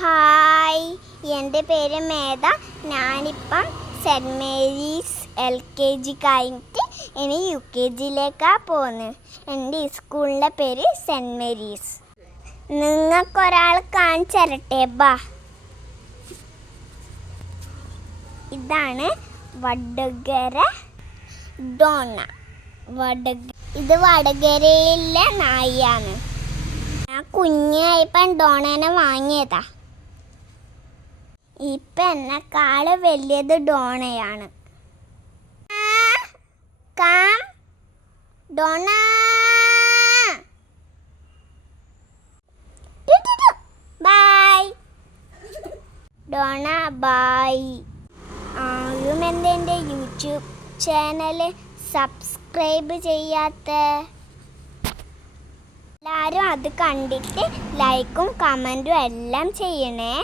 Hi, എൻ്റെ പേര് മേധ. ഞാനിപ്പം സെൻറ്റ് മേരീസ് LKG കഴിഞ്ഞിട്ട് ഇനി UKGയിലേക്കാണ് പോകുന്നത്. എൻ്റെ സ്കൂളിൻ്റെ പേര് സെൻറ്റ് മേരീസ്. നിങ്ങൾക്കൊരാൾ കാണിച്ചു തരട്ടെ, ബാ. ഇതാണ് വടകര ഡോണ. ഇത് വടകരയിലെ നായയാണ്. ഞാൻ കുഞ്ഞായപ്പം ഡോണേനെ വാങ്ങിയതാ. ഇപ്പം എന്നെക്കാള് വലിയത് ഡോണയാണ്. Dona, bye. Dona bye. ആരും എൻ്റെ യൂട്യൂബ് ചാനൽ സബ്സ്ക്രൈബ് ചെയ്യാത്ത എല്ലാവരും അത് കണ്ടിട്ട് ലൈക്കും കമൻറ്റും എല്ലാം ചെയ്യണേ.